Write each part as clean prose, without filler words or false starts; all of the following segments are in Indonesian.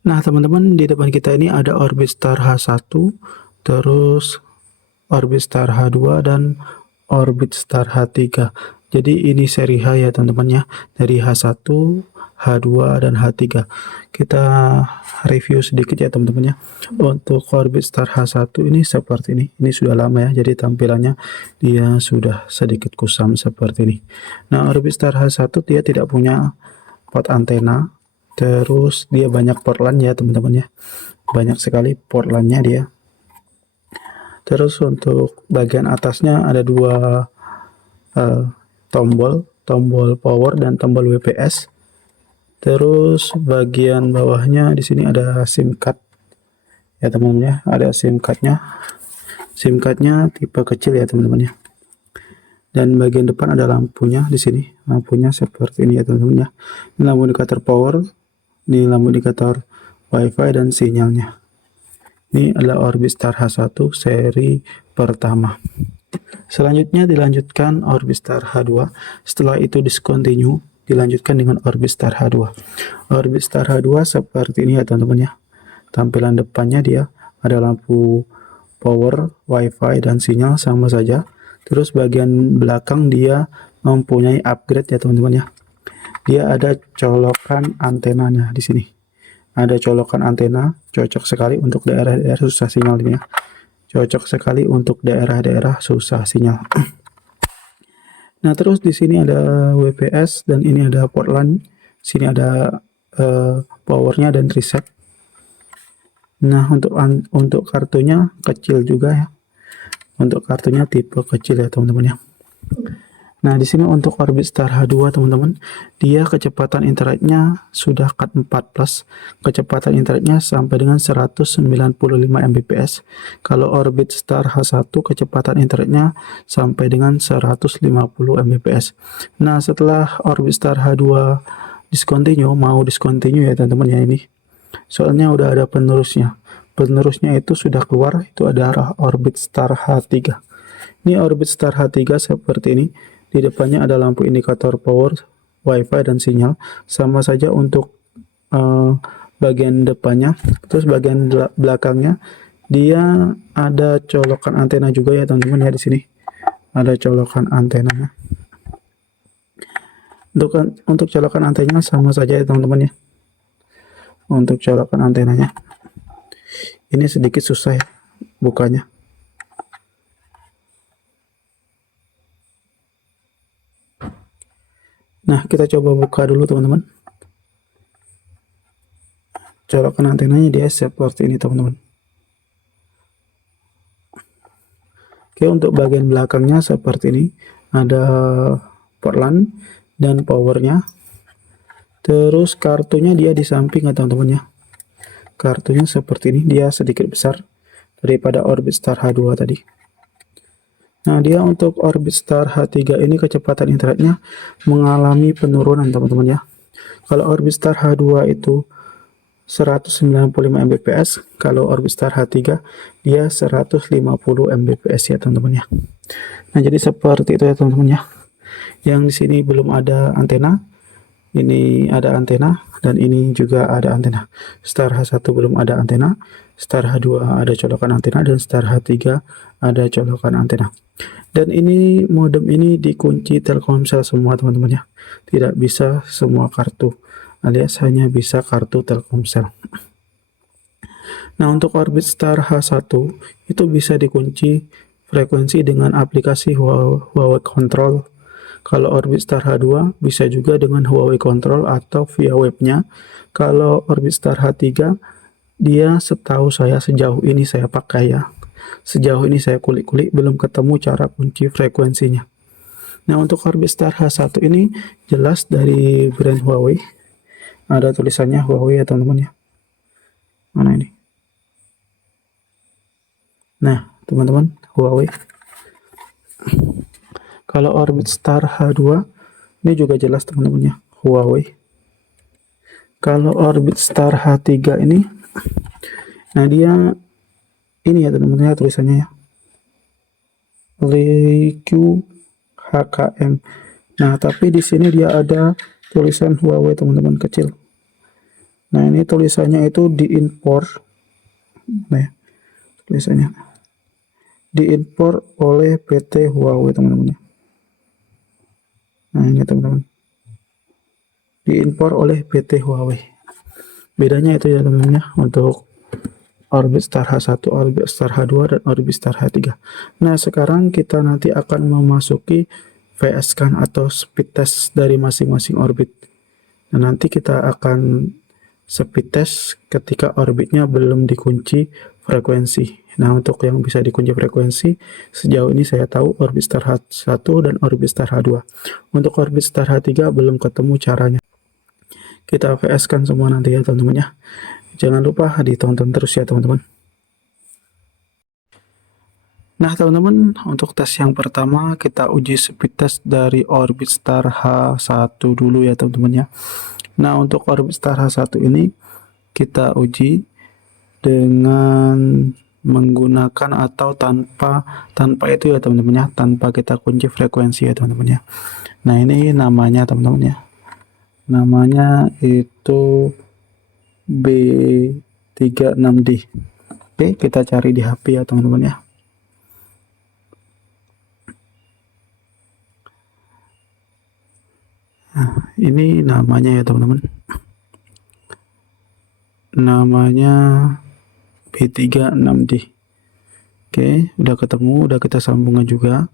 Nah, teman-teman, di depan kita ini ada Orbistar H1, terus Orbistar H2 dan Orbistar H3. Jadi ini seri H ya teman-teman ya, dari H1, H2 dan H3. Kita review sedikit ya teman-teman ya. Untuk Orbistar H1 ini seperti ini. Ini sudah lama ya, jadi tampilannya dia sudah sedikit kusam seperti ini. Nah, Orbistar H1 dia tidak punya port antena. Terus dia banyak port LAN ya teman-teman ya. Banyak sekali port LAN-nya dia. Terus untuk bagian atasnya ada dua uh, tombol power dan tombol WPS. Terus bagian bawahnya di sini ada SIM card ya teman-teman ya, ada SIM cardnya. SIM cardnya tipe kecil ya teman-teman ya. Dan bagian depan ada lampunya di sini. Lampunya seperti ini ya teman-teman ya. Ini lampu indikator power, ini lampu indikator WiFi dan sinyalnya. Ini adalah Orbistar H1 seri pertama. Selanjutnya dilanjutkan Orbistar H2. Setelah itu discontinue, dilanjutkan dengan Orbistar H2. Orbistar H2 seperti ini ya teman-teman ya. Tampilan depannya dia ada lampu power, wifi, dan sinyal sama saja. Terus bagian belakang dia mempunyai upgrade ya teman-teman ya. Dia ada colokan antenanya di sini. Ada colokan antena, cocok sekali untuk daerah-daerah susah sinyalnya. Cocok sekali untuk daerah-daerah susah sinyal. Nah, terus di sini ada WPS dan ini ada port LAN. Sini ada powernya dan reset. Nah, untuk kartunya kecil juga ya. Untuk kartunya tipe kecil ya, teman-teman ya. Nah, di sini untuk Orbistar H2 teman-teman, dia kecepatan internetnya sudah Cat 4+, kecepatan internetnya sampai dengan 195 Mbps. Kalau Orbistar H1 kecepatan internetnya sampai dengan 150 Mbps. Nah, setelah Orbistar H2 mau discontinue ya teman-teman ya ini. Soalnya udah ada penerusnya. Penerusnya itu sudah keluar, itu adalah Orbistar H3. Ini Orbistar H3 seperti ini. Di depannya ada lampu indikator power, wifi, dan sinyal. Sama saja untuk bagian depannya. Terus bagian belakangnya dia ada colokan antena juga ya teman-teman ya di sini. Ada colokan antenanya. Untuk colokan antenanya sama saja ya teman-teman ya. Untuk colokan antenanya. Ini sedikit susah ya bukanya. Nah, kita coba buka dulu teman-teman. Colokan antenanya dia seperti ini teman-teman. Oke, untuk bagian belakangnya seperti ini. Ada port LAN dan powernya. Terus kartunya dia di samping ya teman-teman ya. Kartunya seperti ini, dia sedikit besar daripada Orbistar H2 tadi. Nah, dia untuk Orbistar H3 ini kecepatan internetnya mengalami penurunan teman-teman ya. Kalau Orbistar H2 itu 195 Mbps, kalau Orbistar H3 dia 150 Mbps ya teman-teman ya. Nah, jadi seperti itu ya teman-teman ya. Yang di sini belum ada antena, ini ada antena, dan ini juga ada antena. Star H1 belum ada antena, Star H2 ada colokan antena, dan Star H3 ada colokan antena. Dan ini modem ini dikunci Telkomsel semua teman-teman ya. Tidak bisa semua kartu, alias hanya bisa kartu Telkomsel. Nah, untuk Orbistar H1 itu bisa dikunci frekuensi dengan aplikasi Huawei Control. Kalau Orbistar H2 bisa juga dengan Huawei Control atau via webnya. Kalau Orbistar H3 dia setahu saya sejauh ini saya pakai ya. Sejauh ini saya kulik-kulik belum ketemu cara kunci frekuensinya. Nah, untuk Orbistar H1 ini jelas dari brand Huawei. Ada tulisannya Huawei ya teman-teman ya. Mana ini? Nah, teman-teman, Huawei. Kalau Orbistar H2 ini juga jelas teman-teman ya, Huawei. Kalau Orbistar H3 ini, nah dia ini ya teman-teman ya tulisannya ya, Leq HKM. Nah, tapi di sini dia ada tulisan Huawei teman-teman kecil. Nah, ini tulisannya itu diimpor. Nah, tulisannya diimpor oleh PT Huawei, teman-teman. Nah, ini teman-teman, diimpor oleh PT Huawei. Bedanya itu ya teman-teman ya, untuk Orbit Star H1, Orbit Star H2, dan Orbit Star H3. Nah, sekarang kita nanti akan memasuki VS scan atau speed test dari masing-masing orbit. Nah, nanti kita akan speed test ketika orbitnya belum dikunci frekuensi. Nah, untuk yang bisa dikunci frekuensi, sejauh ini saya tahu Orbit Star H1 dan Orbit Star H2. Untuk Orbit Star H3 belum ketemu caranya. Kita VS kan semua nanti ya teman-teman ya. Jangan lupa ditonton terus ya teman-teman. Nah teman-teman, untuk tes yang pertama kita uji speed test dari Orbit Star H1 dulu ya teman-teman ya. Nah untuk Orbit Star H1 ini kita uji dengan menggunakan atau tanpa itu ya teman-teman ya, tanpa kita kunci frekuensi ya teman-teman ya. Nah ini namanya teman-teman ya, namanya itu B36D. Oke, kita cari di HP ya teman-teman ya. Nah, ini namanya ya teman-teman, namanya B36D. Oke, udah ketemu, udah kita sambungkan juga.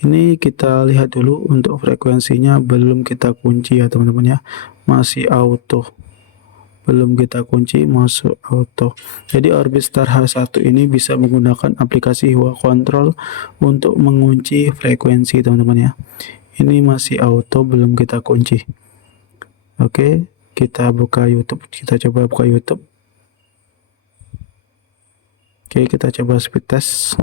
Ini kita lihat dulu untuk frekuensinya belum kita kunci ya teman-teman ya, masih auto, belum kita kunci, masuk auto. Jadi Orbit Star H1 ini bisa menggunakan aplikasi Huawei Control untuk mengunci frekuensi teman-teman ya. Ini masih auto, belum kita kunci. Oke, kita buka YouTube, kita coba buka YouTube. Oke, kita coba speed test.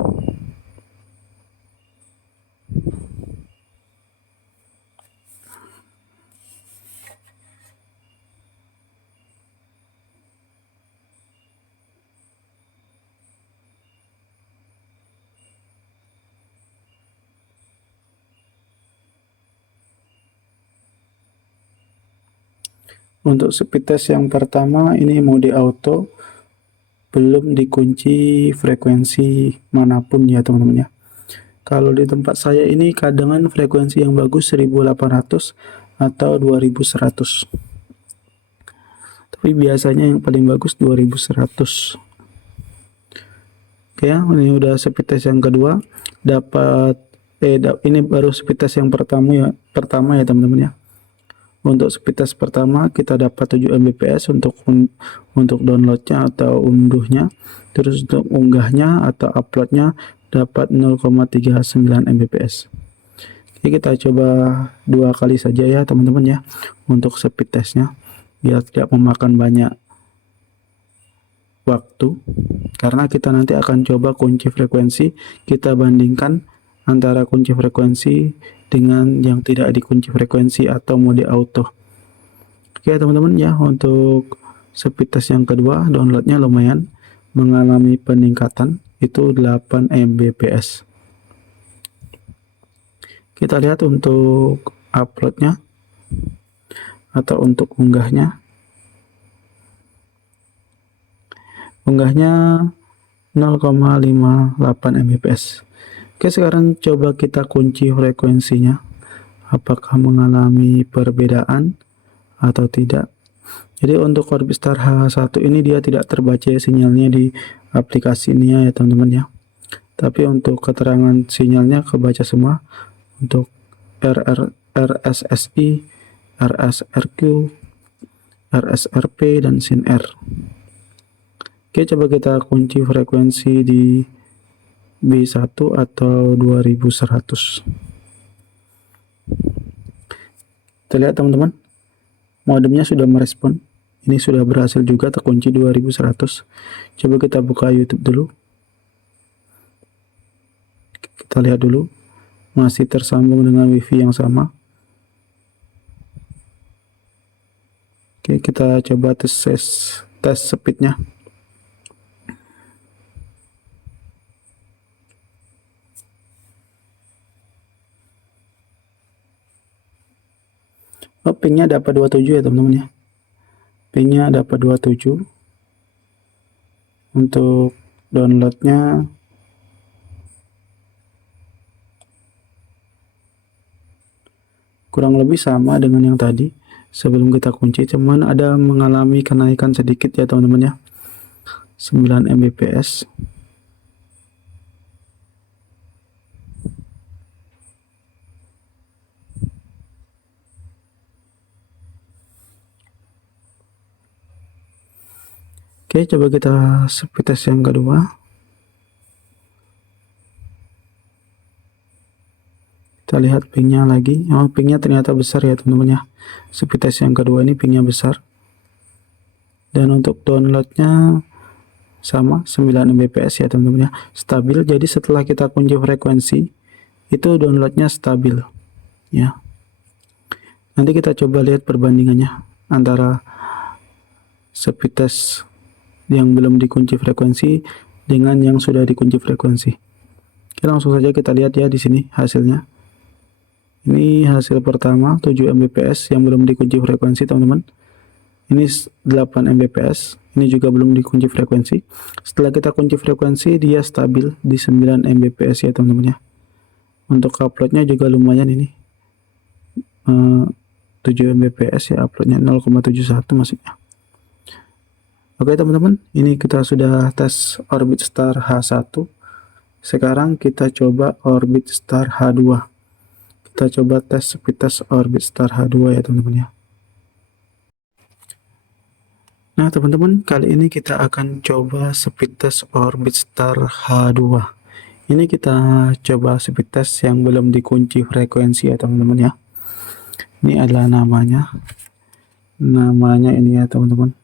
Untuk speed test yang pertama ini mode auto, belum dikunci frekuensi manapun ya teman-teman ya. Kalau di tempat saya ini kadangan frekuensi yang bagus 1800 atau 2100. Tapi biasanya yang paling bagus 2100. Oke ya, ini udah speed test yang kedua. Ini baru speed test yang pertama ya teman-teman ya. Untuk speed test pertama kita dapat 7 Mbps untuk downloadnya atau unduhnya. Terus untuk unggahnya atau uploadnya dapat 0,39 Mbps. Oke, kita coba 2 kali saja ya teman-teman ya untuk speed testnya, biar tidak memakan banyak waktu, karena kita nanti akan coba kunci frekuensi, kita bandingkan antara kunci frekuensi dengan yang tidak dikunci frekuensi atau mode auto. Oke teman-teman ya, untuk speed test yang kedua downloadnya lumayan mengalami peningkatan, itu 8 Mbps. Kita lihat untuk uploadnya atau untuk unggahnya 0,58 Mbps. Oke, sekarang coba kita kunci frekuensinya, apakah mengalami perbedaan atau tidak. Jadi untuk Orbit Star H1 ini dia tidak terbaca sinyalnya di aplikasi ini ya teman-teman ya, tapi untuk keterangan sinyalnya kebaca semua untuk RSSI, RSRQ, RSRP, dan SIN-R. Oke, coba kita kunci frekuensi di B1 atau 2100. Kita lihat teman-teman, modemnya sudah merespon. Ini sudah berhasil juga terkunci 2100. Coba kita buka YouTube dulu. Kita lihat dulu, masih tersambung dengan WiFi yang sama. Oke, kita coba tes speednya. Pingnya dapat 27 ya teman-teman ya. pingnya dapat 27. Untuk downloadnya kurang lebih sama dengan yang tadi sebelum kita kunci, cuman ada mengalami kenaikan sedikit ya teman-teman ya, 9 Mbps. Oke, coba kita speed test yang kedua. Kita lihat pingnya lagi. Oh, pingnya ternyata besar ya teman-teman ya. Speed test yang kedua ini pingnya besar. Dan untuk downloadnya sama 9 Mbps ya teman-teman ya. Stabil. Jadi setelah kita kunci frekuensi itu downloadnya stabil ya. Nanti kita coba lihat perbandingannya antara speed test yang belum dikunci frekuensi dengan yang sudah dikunci frekuensi. Oke, langsung saja kita lihat ya di sini hasilnya. Ini hasil pertama 7 Mbps yang belum dikunci frekuensi teman-teman. Ini 8 Mbps, ini juga belum dikunci frekuensi. Setelah kita kunci frekuensi dia stabil di 9 Mbps ya teman-teman ya. Untuk uploadnya juga lumayan ini. 7 Mbps ya uploadnya, 0,71 maksudnya. Oke teman-teman, ini kita sudah tes Orbit Star H1. Sekarang kita coba Orbit Star H2. Kita coba tes speed test Orbit Star H2 ya teman-teman ya. Nah teman-teman, kali ini kita akan coba speed test Orbit Star H2. Ini kita coba speed test yang belum dikunci frekuensi ya teman-teman ya. Ini adalah namanya. Namanya ini ya teman-teman.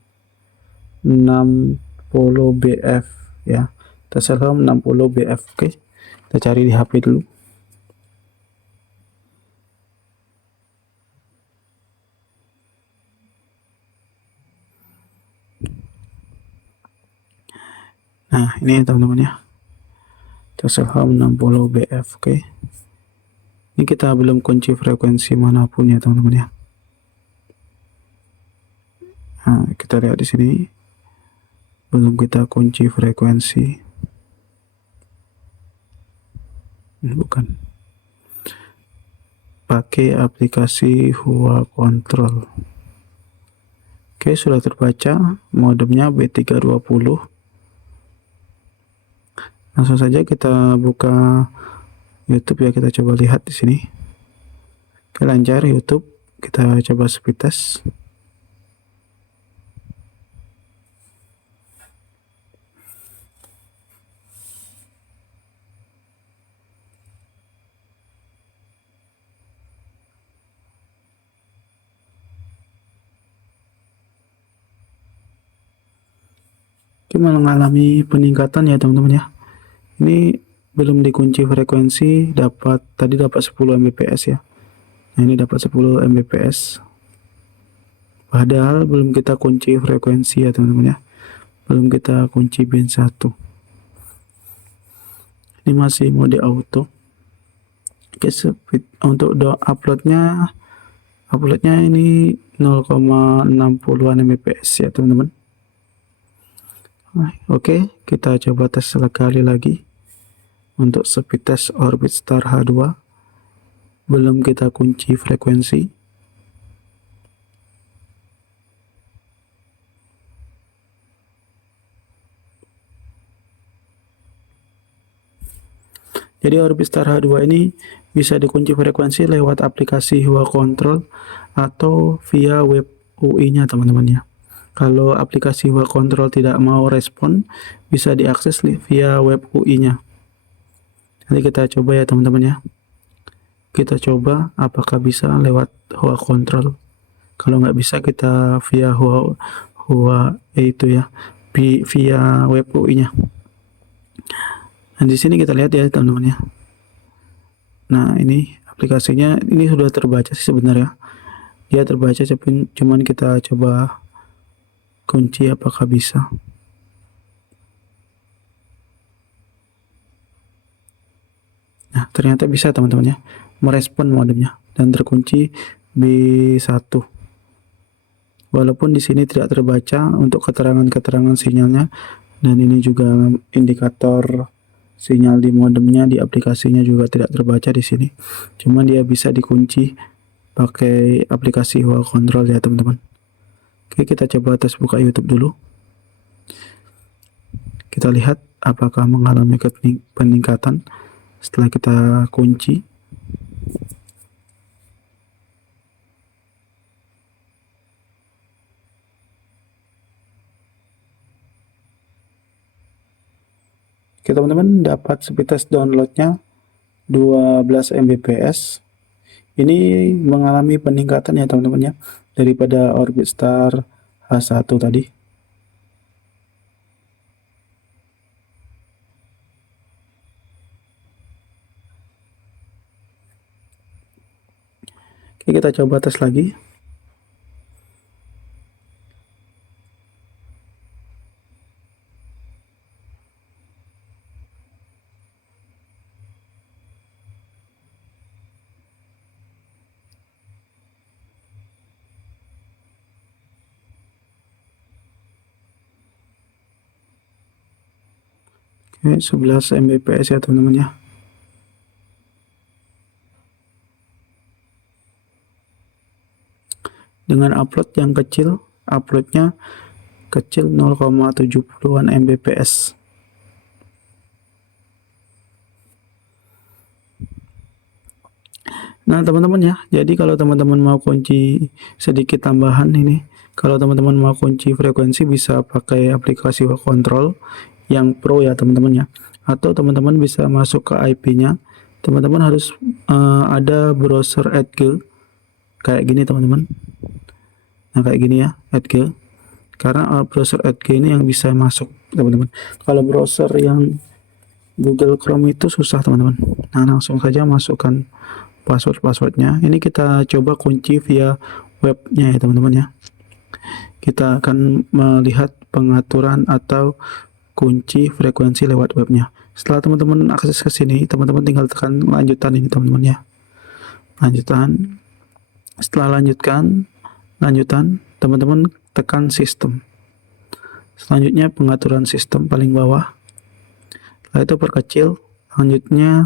60BF ya. Telkomsel 60BF. Oke. Kita cari di HP dulu. Nah, ini teman-teman ya. Telkomsel 60BF, oke. Ini kita belum kunci frekuensi manapun ya, teman-teman ya. Nah, kita lihat di sini. Belum kita kunci frekuensi. Bukan. Pakai aplikasi Hua Control. Oke, sudah terbaca. Modemnya B320. Langsung saja kita buka YouTube ya, kita coba lihat di sini. Oke, lancar YouTube. Kita coba speed test. Oke, mengalami peningkatan ya teman-teman ya. Ini belum dikunci frekuensi, tadi dapat 10 Mbps ya. Nah, ini dapat 10 Mbps. Padahal belum kita kunci frekuensi ya teman-teman ya. Belum kita kunci band 1. Ini masih mode auto. Oke, speed untuk uploadnya ini 0,60an Mbps ya teman-teman. Oke, kita coba tes sekali lagi untuk speed test Orbit Star H2. Belum kita kunci frekuensi. Jadi Orbit Star H2 ini bisa dikunci frekuensi lewat aplikasi Hua Control atau via web UI-nya teman-teman ya. Kalau aplikasi Hua Control tidak mau respon, bisa diakses via web UI-nya. Nanti kita coba ya teman-teman ya. Kita coba apakah bisa lewat Hua Control. Kalau nggak bisa kita via Hua itu ya, via web UI-nya. Nah, di sini kita lihat ya teman-teman ya. Nah, ini aplikasinya ini sudah terbaca sih sebenarnya. Dia terbaca, cuman kita coba kunci apakah bisa. Nah, ternyata bisa teman-teman ya, merespon modemnya dan terkunci B1. walaupun di sini tidak terbaca untuk keterangan-keterangan sinyalnya, dan ini juga indikator sinyal di modemnya di aplikasinya juga tidak terbaca di sini. Cuman dia bisa dikunci pakai aplikasi Huawei Control ya teman-teman. Oke, kita coba tes buka YouTube dulu. Kita lihat apakah mengalami peningkatan setelah kita kunci. Oke teman-teman, dapat speed test downloadnya 12 Mbps. Ini mengalami peningkatan ya teman-teman ya, daripada Orbitstar H1 tadi. Oke, kita coba tes lagi. Oke, 11 Mbps ya teman-teman ya. Dengan upload yang kecil, uploadnya kecil 0,70-an Mbps. Nah teman-teman ya, jadi kalau teman-teman mau kunci sedikit tambahan ini, kalau teman-teman mau kunci frekuensi bisa pakai aplikasi Control yang Pro ya teman-teman ya, atau teman-teman bisa masuk ke IP-nya. Teman-teman harus ada browser Edge kayak gini teman-teman. Nah kayak gini ya, Edge. Karena browser Edge ini yang bisa masuk teman-teman. Kalau browser yang Google Chrome itu susah teman-teman. Nah langsung saja masukkan passwordnya. Ini kita coba kunci via webnya ya teman-teman ya. Kita akan melihat pengaturan atau kunci frekuensi lewat webnya. Setelah teman-teman akses ke sini, teman-teman tinggal tekan lanjutan ini teman-teman ya. Lanjutan. Setelah lanjutan, teman-teman tekan sistem. Selanjutnya pengaturan sistem paling bawah. Setelah itu perkecil. Selanjutnya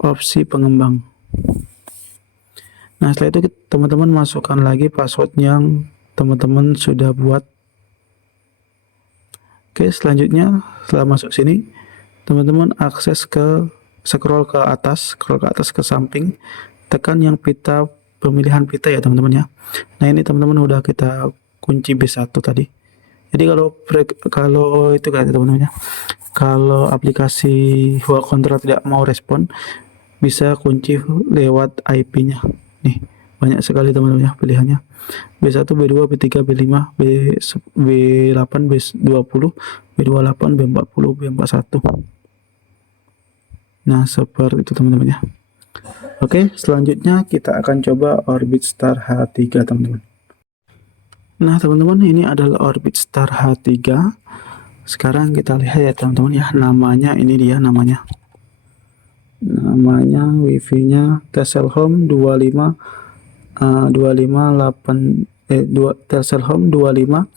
opsi pengembang. Nah setelah itu teman-teman masukkan lagi password yang teman-teman sudah buat. Oke, selanjutnya setelah masuk sini, teman-teman scroll ke atas ke samping, tekan yang pita, pemilihan pita ya teman-teman ya. Nah ini teman-teman udah kita kunci B1 tadi. Jadi kalau itu kan teman-teman ya, kalau aplikasi Huawei Control tidak mau respon, bisa kunci lewat IP-nya. Nih, banyak sekali teman-teman ya pilihannya. B1, B2, B3, B5, B8, B20, B28, B40, B41. Nah, seperti itu teman-teman ya. Oke, selanjutnya kita akan coba Orbitstar H3 teman-teman. Nah, teman-teman, ini adalah Orbitstar H3. Sekarang kita lihat ya teman-teman ya, namanya ini dia namanya. Namanya wifi-nya Telselhome 25 Telselhome 25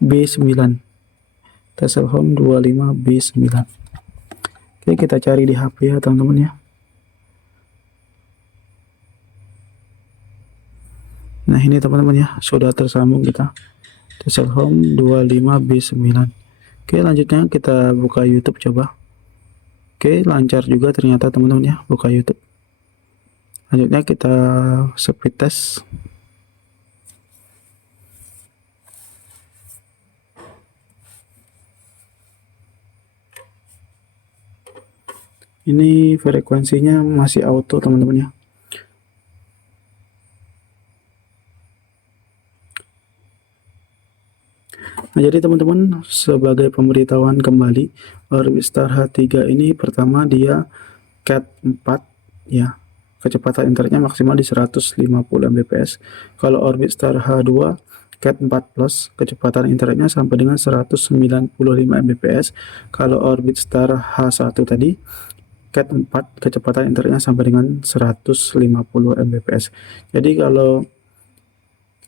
B9. Telselhome 25 B9. Oke, kita cari di HP ya teman-teman ya. Nah, ini teman-teman ya, sudah tersambung kita. Telselhome 25 B9. Oke, lanjutnya kita buka YouTube coba. Oke, lancar juga ternyata teman-teman ya, buka YouTube. Lanjutnya kita speed test. Ini frekuensinya masih auto teman-teman ya. Nah, jadi teman-teman, sebagai pemberitahuan kembali, Orbitstar H3 ini pertama dia Cat 4 ya. Kecepatan internetnya maksimal di 150 Mbps. Kalau Orbitstar H2 Cat 4 Plus, kecepatan internetnya sampai dengan 195 Mbps. Kalau Orbitstar H1 tadi Cat 4, kecepatan internetnya sampai dengan 150 Mbps. Jadi kalau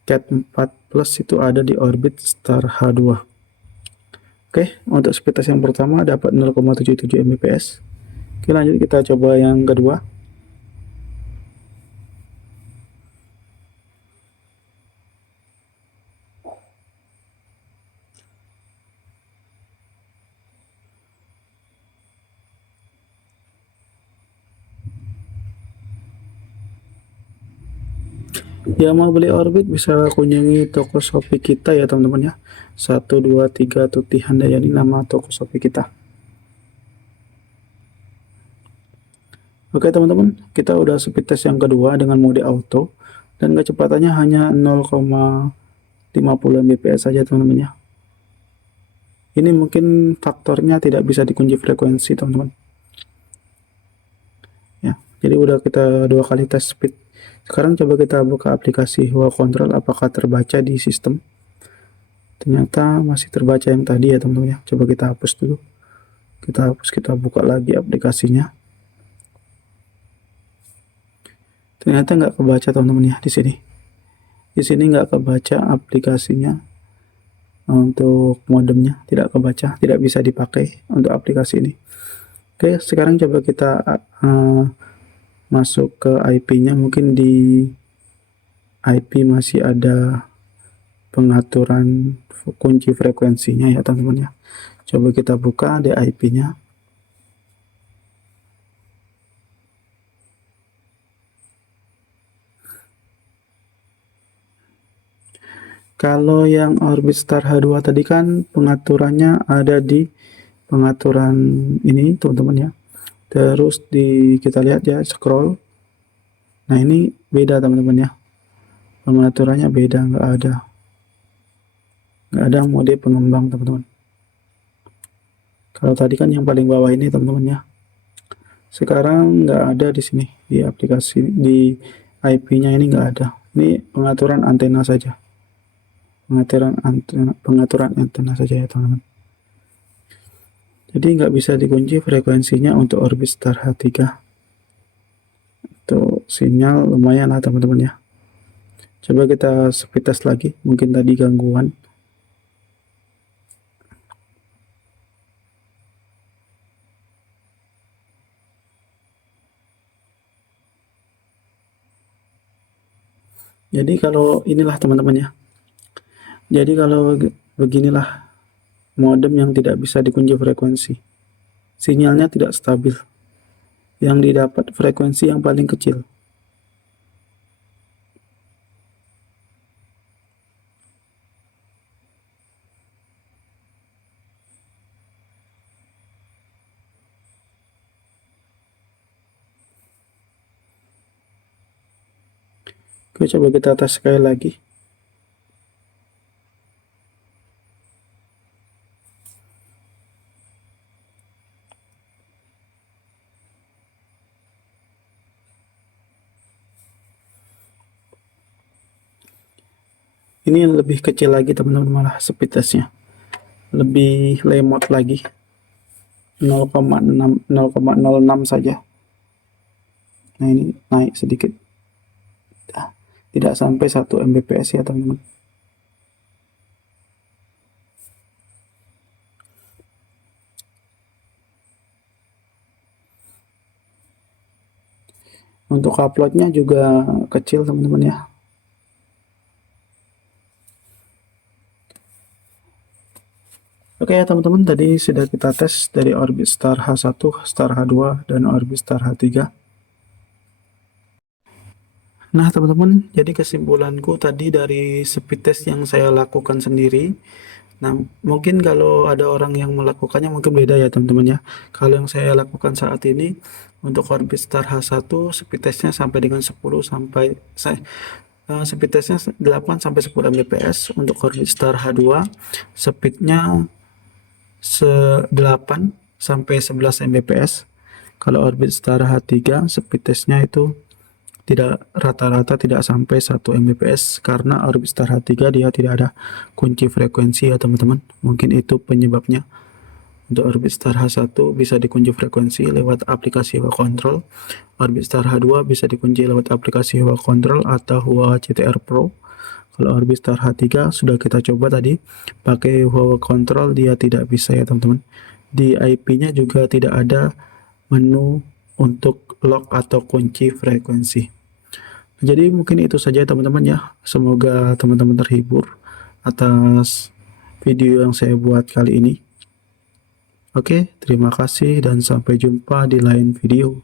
Cat 4 plus itu ada di orbit star H2. Oke, untuk speed test yang pertama dapat 0,77 Mbps. Oke, lanjut kita coba yang kedua. Yang mau beli Orbit bisa kunjungi toko Shopee kita ya teman-teman ya. 123 Tuti Handayani nama toko Shopee kita. Oke teman-teman, kita udah speed test yang kedua dengan mode auto dan kecepatannya hanya 0,50 Mbps saja teman-teman ya. Ini mungkin faktornya tidak bisa dikunci frekuensi teman-teman. Ya, jadi udah kita dua kali tes speed. Sekarang coba kita buka aplikasi Huawei Control apakah terbaca di sistem. Ternyata masih terbaca yang tadi ya teman-teman ya. Coba kita hapus dulu. Kita hapus, kita buka lagi aplikasinya. Ternyata nggak kebaca teman-teman ya di sini. Di sini nggak kebaca aplikasinya untuk modemnya, tidak kebaca, tidak bisa dipakai untuk aplikasi ini. Oke, sekarang coba kita masuk ke IP-nya. Mungkin di IP masih ada pengaturan kunci frekuensinya ya teman-teman ya. Coba kita buka di IP-nya. Kalau yang Orbit Star H2 tadi kan pengaturannya ada di pengaturan ini teman-teman ya. Terus kita lihat ya, scroll. Nah ini beda teman-teman ya. Pengaturannya beda, nggak ada mode pengembang teman-teman. Kalau tadi kan yang paling bawah ini teman-teman ya. Sekarang nggak ada di sini di aplikasi, di IP-nya ini nggak ada. Ini pengaturan antena saja. Pengaturan antena saja ya teman-teman. Jadi nggak bisa dikunci frekuensinya untuk Orbit Star H3. Itu sinyal lumayan lah teman-teman ya. Coba kita speed test lagi, mungkin tadi gangguan. Jadi kalau inilah teman-teman ya. Jadi kalau beginilah modem yang tidak bisa dikunci frekuensi. Sinyalnya tidak stabil. Yang didapat frekuensi yang paling kecil. Oke, coba kita tes sekali lagi. Ini lebih kecil lagi teman-teman, malah speed testnya lebih lemot lagi, 0,06 saja. Nah ini naik sedikit, tidak sampai 1 Mbps ya teman-teman. Untuk uploadnya juga kecil teman-teman ya. Oke ya teman-teman, tadi sudah kita tes dari Orbit Star H1, Star H2, dan Orbit Star H3. Nah teman-teman, jadi kesimpulanku tadi dari speed test yang saya lakukan sendiri. Nah mungkin kalau ada orang yang melakukannya mungkin beda ya teman-teman ya. Kalau yang saya lakukan saat ini untuk Orbit Star H1 speed testnya sampai dengan 10 sampai speed testnya 8 sampai 10 Mbps. Untuk Orbit Star H2 speednya 8 sampai 11 Mbps. Kalau Orbit Star H3 speed testnya itu tidak, rata-rata tidak sampai 1 Mbps karena Orbit Star H3 dia tidak ada kunci frekuensi ya teman-teman. Mungkin itu penyebabnya. Untuk Orbit Star H1 bisa dikunci frekuensi lewat aplikasi Huawei Control. Orbit Star H2 bisa dikunci lewat aplikasi Huawei Control atau Huawei CTR Pro. Kalau Orbit Star H3 sudah kita coba tadi, pakai Huawei Control dia tidak bisa ya teman-teman. Di IP-nya juga tidak ada menu untuk lock atau kunci frekuensi. Jadi mungkin itu saja teman-teman ya. Semoga teman-teman terhibur atas video yang saya buat kali ini. Oke, terima kasih dan sampai jumpa di lain video.